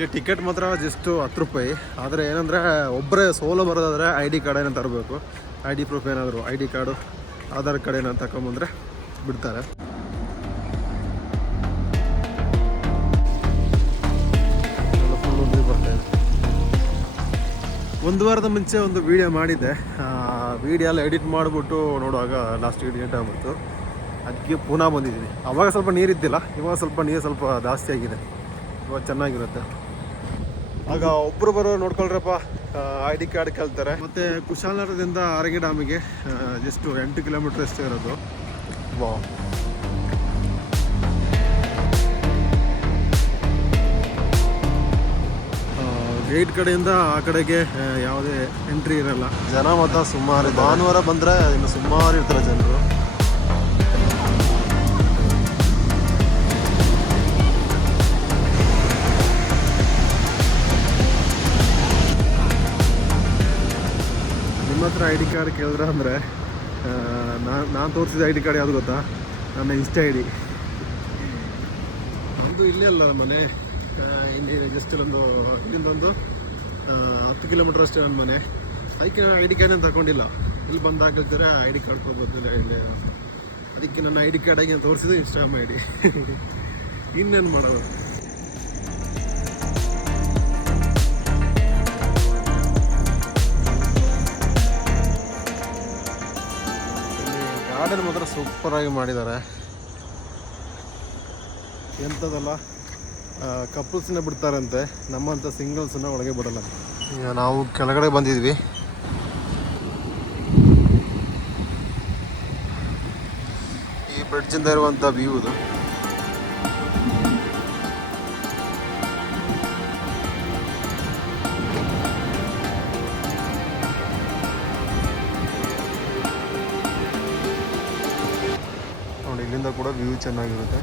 ಇಲ್ಲಿ ಟಿಕೆಟ್ ಮಾತ್ರ ಜಸ್ಟ್ 10 ರೂಪಾಯಿ. ಆದರೆ ಏನಂದರೆ ಒಬ್ಬರೇ ಸೋಲೋ ಬರೋದಾದರೆ ID ಕಾರ್ಡ್ ಏನೋ ತರಬೇಕು. ID ಪ್ರೂಫ್ ಏನಾದರೂ ID ಕಾರ್ಡು, ಆಧಾರ್ ಕಾರ್ಡ್ ಏನೋ ತಗೊಂಬಂದರೆ ಬಿಡ್ತಾರೆ. ಫುಲ್ಲು ನೀರು ಬರ್ತಾಯಿದೆ. ಒಂದು ವಾರದ ಮುಂಚೆ ಒಂದು ವೀಡಿಯೋ ಮಾಡಿದ್ದೆ. ವೀಡಿಯೋ ಎಲ್ಲ ಎಡಿಟ್ ಮಾಡಿಬಿಟ್ಟು ನೋಡುವಾಗ ಲಾಸ್ಟ್ ಲೇಟ್ ಆಗ್ಬಿಡ್ತು. ಅದಕ್ಕೆ ಪುನಃ ಬಂದಿದ್ದೀನಿ. ಆವಾಗ ಸ್ವಲ್ಪ ನೀರಿದ್ದಿಲ್ಲ, ಇವಾಗ ಸ್ವಲ್ಪ ನೀರು ಸ್ವಲ್ಪ ಜಾಸ್ತಿ ಆಗಿದೆ. ಇವಾಗ ಚೆನ್ನಾಗಿರುತ್ತೆ. ಆಗ ಒಬ್ಬರು ಬರೋ ನೋಡ್ಕೊಳ್ರಪ್ಪ, ID ಕಾರ್ಡ್ ಕೇಳ್ತಾರೆ. ಮತ್ತು ಕುಶಾಲನಗರದಿಂದ ಆರಗಿ ಡ್ಯಾಮಿಗೆ ಜಸ್ಟ್ 8 ಕಿಲೋಮೀಟ್ರ್ ಅಷ್ಟೇ ಇರೋದು. ವಾ, ಗೇಟ್ ಕಡೆಯಿಂದ ಆ ಕಡೆಗೆ ಯಾವುದೇ ಎಂಟ್ರಿ ಇರಲ್ಲ. ಜನ ಮಾತ್ರ ಸುಮಾರು, ಭಾನುವಾರ ಬಂದರೆ ಇನ್ನು ಸುಮಾರು ಇರ್ತಾರೆ ಜನರು. ನಿಮ್ಮ ಹತ್ರ ID ಕಾರ್ಡ್ ಕೇಳಿದ್ರೆ ಅಂದರೆ ನಾನು ತೋರಿಸಿದ ID ಕಾರ್ಡ್ ಯಾವುದು ಗೊತ್ತಾ? ನನ್ನ ಇನ್ಸ್ಟಾ ID. ನಮ್ಮದು ಇಲ್ಲೇ ಅಲ್ಲ ಮನೆ, ಇಲ್ಲಿ ಜಸ್ಟ್ ಇಲ್ಲಿಂದೊಂದು 10 ಕಿಲೋಮೀಟ್ರ್ ಅಷ್ಟೇ ನನ್ನ ಮನೆ. ಅದಕ್ಕೆ ನಾನು ID ಕಾರ್ಡ್ ಏನು ತಗೊಂಡಿಲ್ಲ. ಇಲ್ಲಿ ಬಂದು ಹಾಕಿರ್ತಾರೆ ID ಕಾರ್ಡ್ ಕೊಡ್ಬೋದಿಲ್ಲ ಇಲ್ಲಿ. ಅದಕ್ಕೆ ನನ್ನ ID ಕಾರ್ಡ್ ಆಗಿ ತೋರಿಸಿದ್ದು ಇನ್ಸ್ಟಾಗ್ರಾಮ್ ID. ಇನ್ನೇನು ಮಾಡೋದು? ಗಾರ್ಡನ್ ಮಾತ್ರ ಸೂಪರಾಗಿ ಮಾಡಿದ್ದಾರೆ. ಎಂಥದಲ್ಲ, ಕಪಲ್ಸ್ನ ಬಿಡ್ತಾರಂತೆ, ನಮ್ಮಂಥ ಸಿಂಗಲ್ಸನ್ನ ಒಳಗೆ ಬಿಡಲ್ಲ. ಈಗ ನಾವು ಕೆಳಗಡೆ ಬಂದಿದ್ವಿ. ಈ ಬ್ರಿಡ್ಜಿಂದ ಇರುವಂಥ ವ್ಯೂ ಇದು. ನೋಡಿ, ಇಲ್ಲಿಂದ ಕೂಡ ವ್ಯೂ ಚೆನ್ನಾಗಿರುತ್ತೆ.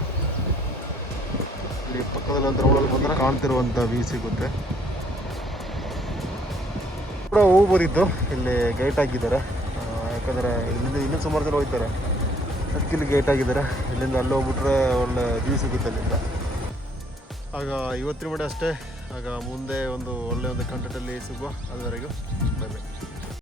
ಇಲ್ಲಿ ಪಕ್ಕದಲ್ಲಿ ಒಂದು ರೋಡಲ್ಲಿ ಬಂದರೆ ಕಾಣ್ತಿರುವಂಥ ವ್ಯೂ ಸಿಗುತ್ತೆ. ಕೂಡ ಹೋಗ್ಬೋದಿತ್ತು, ಇಲ್ಲಿ ಗೇಟ್ ಹಾಕಿದ್ದಾರೆ. ಯಾಕಂದರೆ ಇಲ್ಲಿಂದ ಸುಮಾರು ಜನ ಹೋಗ್ತಾರೆ, ಅದಕ್ಕೆ ಇಲ್ಲಿ ಗೇಟ್ ಹಾಕಿದ್ದಾರೆ. ಇಲ್ಲಿಂದ ಅಲ್ಲಿ ಹೋಗ್ಬಿಟ್ರೆ ಒಳ್ಳೆ ವ್ಯೂ ಸಿಗುತ್ತೆ ಅಲ್ಲಿಂದ. ಆಗ ಇವತ್ತಿನ ವಿಡಿಯೋ ಅಷ್ಟೇ. ಆಗ ಮುಂದೆ ಒಂದು ಒಳ್ಳೆಯ ಒಂದು ಕಂಟೆಂಟಲ್ಲಿ ಸಿಗುವ. ಅಲ್ಲಿವರೆಗೂ ಬೈ ಬೈ.